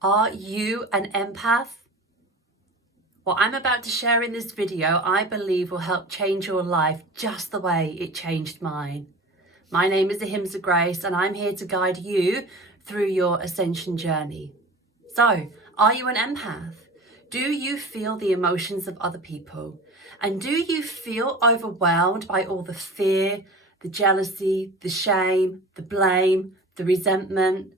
Are you an empath? What I'm about to share in this video, I believe will help change your life just the way it changed mine. My name is Ahimsa Grace and I'm here to guide you through your ascension journey. So, are you an empath? Do you feel the emotions of other people? And do you feel overwhelmed by all the fear, the jealousy, the shame, the blame, the resentment,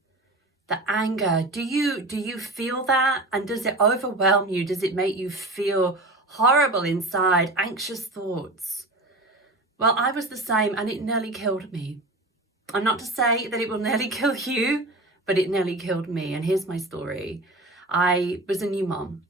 the anger? Do you feel that? And does it overwhelm you? Does it make you feel horrible inside, anxious thoughts? Well, I was the same and it nearly killed me. I'm not to say that it will nearly kill you, but it nearly killed me. And here's my story. I was a new mom.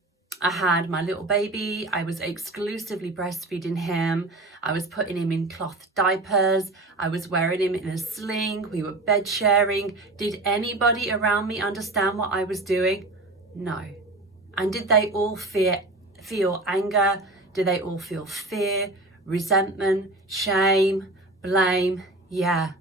I had my little baby. I was exclusively breastfeeding him. I was putting him in cloth diapers. I was wearing him in a sling. We were bed sharing. Did anybody around me understand what I was doing? No. And did they all feel anger? Did they all feel fear, resentment, shame, blame? Yeah.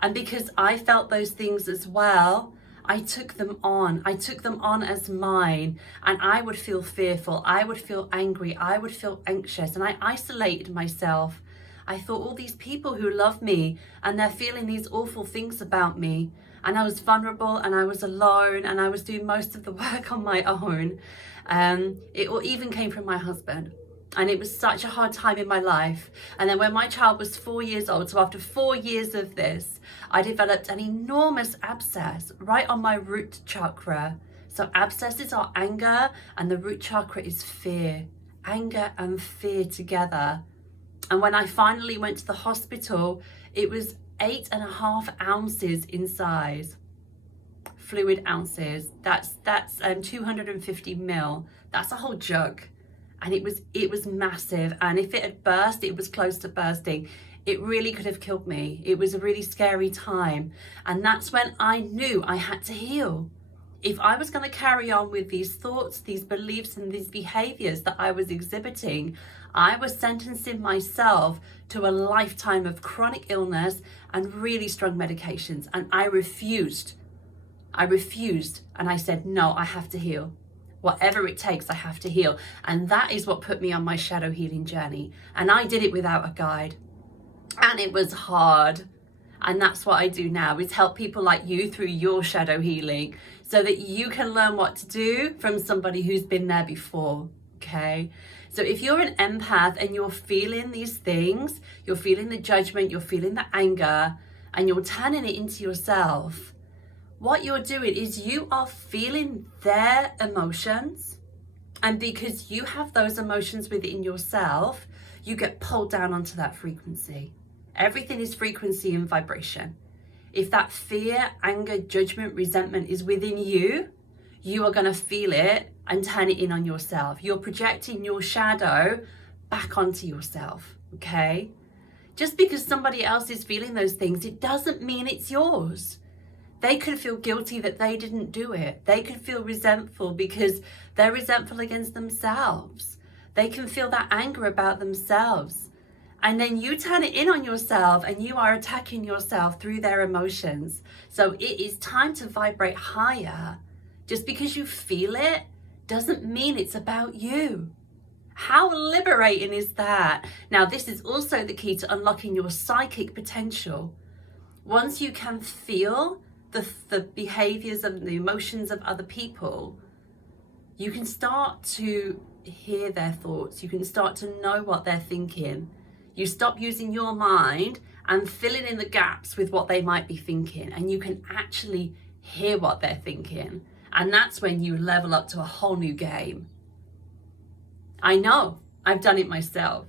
And because I felt those things as well, I took them on. I took them on as mine, and I would feel fearful. I would feel angry. I would feel anxious, and I isolated myself. I thought all these people who love me and they're feeling these awful things about me, and I was vulnerable and I was alone and I was doing most of the work on my own. It all even came from my husband. And it was such a hard time in my life. And then when my child was 4 years old, so after 4 years of this, I developed an enormous abscess right on my root chakra. So abscesses are anger and the root chakra is fear. Anger and fear together. And when I finally went to the hospital, it was 8.5 ounces in size. Fluid ounces. That's 250 mil. That's a whole jug. And it was massive, and if it had burst, it was close to bursting. It really could have killed me. It was a really scary time, and that's when I knew I had to heal. If I was going to carry on with these thoughts, these beliefs, and these behaviors that I was exhibiting, I was sentencing myself to a lifetime of chronic illness and really strong medications, and I refused, and I said, no, I have to heal. Whatever it takes, I have to heal. And that is what put me on my shadow healing journey. And I did it without a guide. And it was hard. And that's what I do now, is help people like you through your shadow healing so that you can learn what to do from somebody who's been there before. Okay? So if you're an empath and you're feeling these things, you're feeling the judgment, you're feeling the anger, and you're turning it into yourself, what you're doing is you are feeling their emotions, and because you have those emotions within yourself, you get pulled down onto that frequency. Everything is frequency and vibration. If that fear, anger, judgment, resentment is within you, you are going to feel it and turn it in on yourself. You're projecting your shadow back onto yourself, okay? Just because somebody else is feeling those things, it doesn't mean it's yours. They could feel guilty that they didn't do it. They could feel resentful because they're resentful against themselves. They can feel that anger about themselves. And then you turn it in on yourself and you are attacking yourself through their emotions. So it is time to vibrate higher. Just because you feel it doesn't mean it's about you. How liberating is that? Now, this is also the key to unlocking your psychic potential. Once you can feel the behaviors and the emotions of other people, you can start to hear their thoughts. You can start to know what they're thinking. You stop using your mind and filling in the gaps with what they might be thinking, and you can actually hear what they're thinking. And that's when you level up to a whole new game. I know, I've done it myself.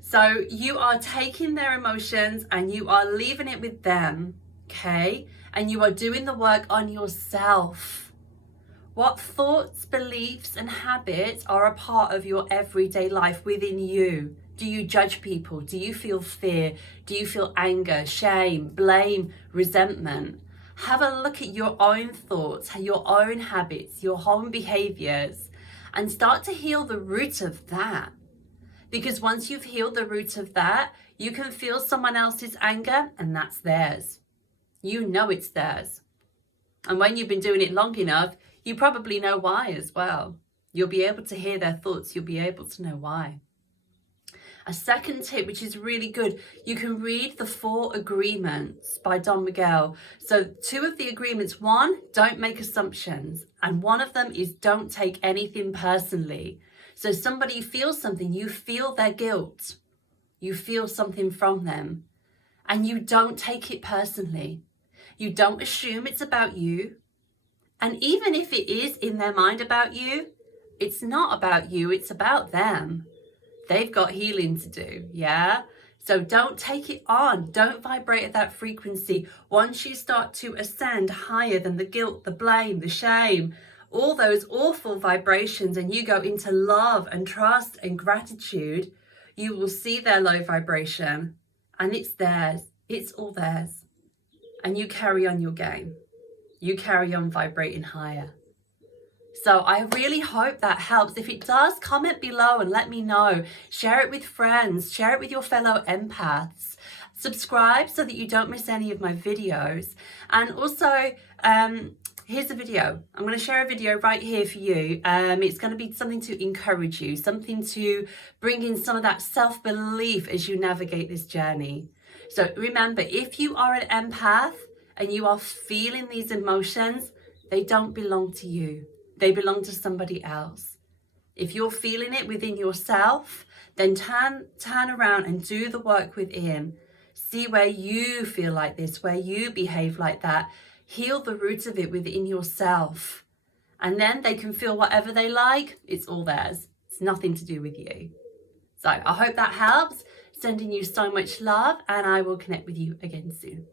So you are taking their emotions and you are leaving it with them, okay? And you are doing the work on yourself. What thoughts, beliefs, and habits are a part of your everyday life within you? Do you judge people? Do you feel fear? Do you feel anger, shame, blame, resentment? Have a look at your own thoughts, your own habits, your own behaviors, and start to heal the root of that. Because once you've healed the root of that, you can feel someone else's anger, and that's theirs. You know it's theirs. And when you've been doing it long enough, You probably know why as well. You'll be able to hear their thoughts. You'll be able to know why. A second tip, which is really good, you can read the 4 agreements by Don Miguel. So 2 of the agreements, one, don't make assumptions. And one of them is don't take anything personally. So somebody feels something, you feel their guilt. You feel something from them. And you don't take it personally. You don't assume it's about you. And even if it is in their mind about you, it's not about you, it's about them. They've got healing to do, yeah? So don't take it on. Don't vibrate at that frequency. Once you start to ascend higher than the guilt, the blame, the shame, all those awful vibrations, and you go into love and trust and gratitude, you will see their low vibration, and it's theirs. It's all theirs. And you carry on your game. You carry on vibrating higher. So I really hope that helps. If it does, comment below and let me know. Share it with friends. Share it with your fellow empaths. Subscribe so that you don't miss any of my videos. And also, here's a video. I'm going to share a video right here for you. It's going to be something to encourage you, something to bring in some of that self-belief as you navigate this journey. So remember, if you are an empath and you are feeling these emotions, they don't belong to you. They belong to somebody else. If you're feeling it within yourself, then turn around and do the work within. See where you feel like this, where you behave like that. Heal the root of it within yourself. And then they can feel whatever they like. It's all theirs. It's nothing to do with you. So I hope that helps. Sending you so much love, and I will connect with you again soon.